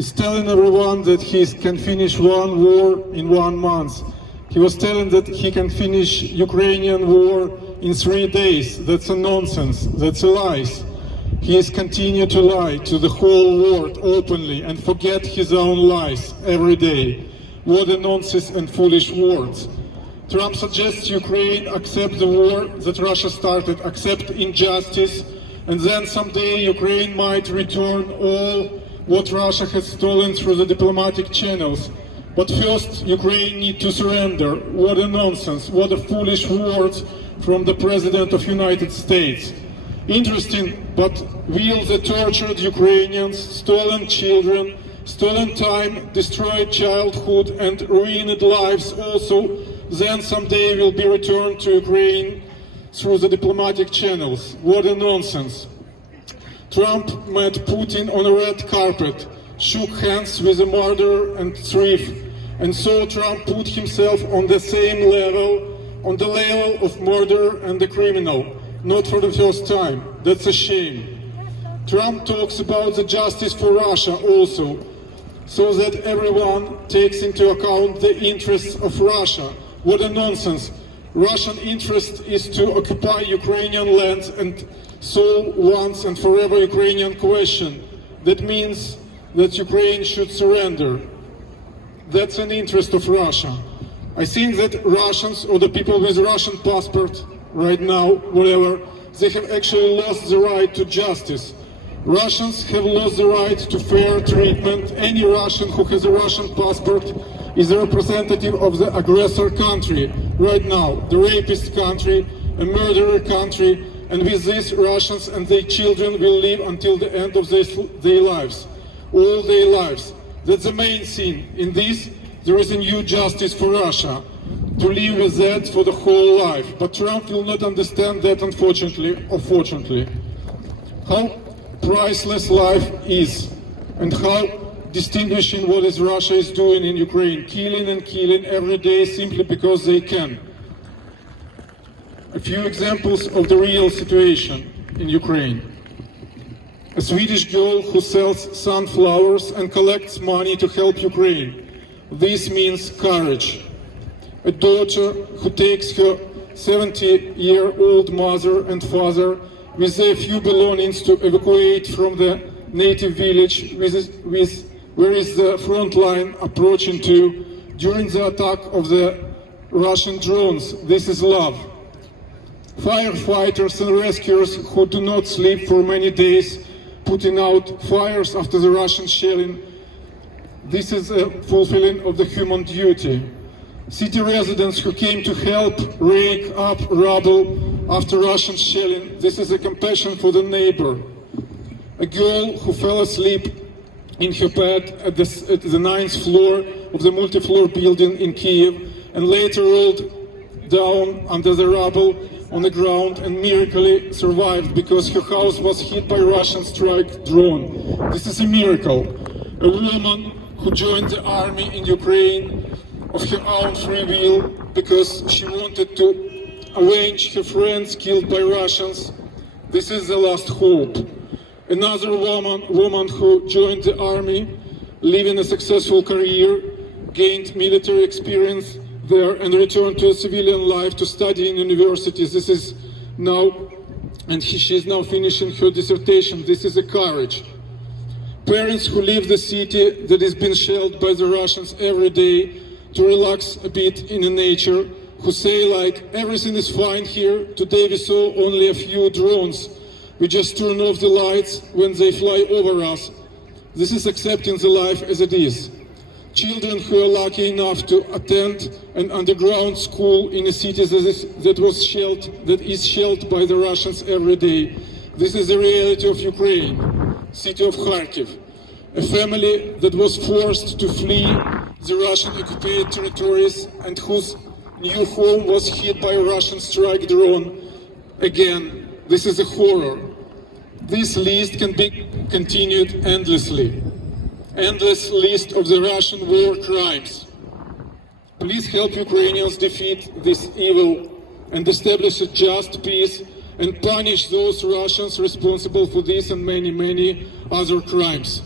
He's telling everyone that he can finish one war in 1 month. He was telling that he can finish Ukrainian war in 3 days. That's a nonsense. That's a lie. He is continuing to lie to the whole world openly and forget his own lies every day. What a nonsense and foolish words. Trump suggests Ukraine accept the war that Russia started, accept injustice, and then someday Ukraine might return all what Russia has stolen through the diplomatic channels. But first, Ukraine needs to surrender. What a nonsense, what a foolish words from the President of the United States. Interesting, but will the tortured Ukrainians, stolen children, stolen time, destroyed childhood and ruined lives also then someday will be returned to Ukraine through the diplomatic channels? What a nonsense. Trump met Putin on a red carpet, shook hands with a murderer and thief, and so Trump put himself on the same level, on the level of murderer and the criminal, not for the first time. That's a shame. Trump talks about the justice for Russia also, so that everyone takes into account the interests of Russia. What a nonsense. Russian interest is to occupy Ukrainian lands and solve once and forever Ukrainian question. That means that Ukraine should surrender. That's an interest of Russia. I think that Russians, or the people with Russian passport right now, whatever, they have actually lost the right to justice. Russians have lost the right to fair treatment. Any Russian who has a Russian passport is a representative of the aggressor country right now, the rapist country, a murderer country, and with this Russians and their children will live until the end of their lives, all their lives. That's the main thing. In this, there is a new justice for Russia, to live with that for the whole life. But Trump will not understand that, unfortunately, or fortunately. How priceless life is, and how distinguishing what is Russia is doing in Ukraine, killing and killing every day simply because they can. A few examples of the real situation in Ukraine. A Swedish girl who sells sunflowers and collects money to help Ukraine. This means courage. A daughter who takes her 70-year-old mother and father with their few belongings to evacuate from the native village where is the front line approaching to during the attack of the Russian drones. This is love. Firefighters and rescuers who do not sleep for many days, putting out fires after the Russian shelling. This is a fulfilling of the human duty. City residents who came to help rake up rubble after Russian shelling. This is a compassion for the neighbor. A girl who fell asleep in her bed at the 9th floor of the multi-floor building in Kiev and later rolled down under the rubble on the ground and miraculously survived because her house was hit by Russian strike drone. This is a miracle. A woman who joined the army in Ukraine of her own free will because she wanted to avenge her friends killed by Russians. This is the last hope. Another woman who joined the army, living a successful career, gained military experience there and returned to a civilian life to study in universities. This is now, and she is now finishing her dissertation. This is a courage. Parents who leave the city that is being shelled by the Russians every day to relax a bit in the nature, who say like, everything is fine here, today we saw only a few drones, we just turn off the lights when they fly over us. This is accepting the life as it is. Children who are lucky enough to attend an underground school in a city that is shelled by the Russians every day. This is the reality of Ukraine, city of Kharkiv. A family that was forced to flee the Russian occupied territories and whose new home was hit by a Russian strike drone. Again, this is a horror. This list can be continued endlessly. Endless list of the Russian war crimes. Please help Ukrainians defeat this evil and establish a just peace and punish those Russians responsible for this and many, many other crimes.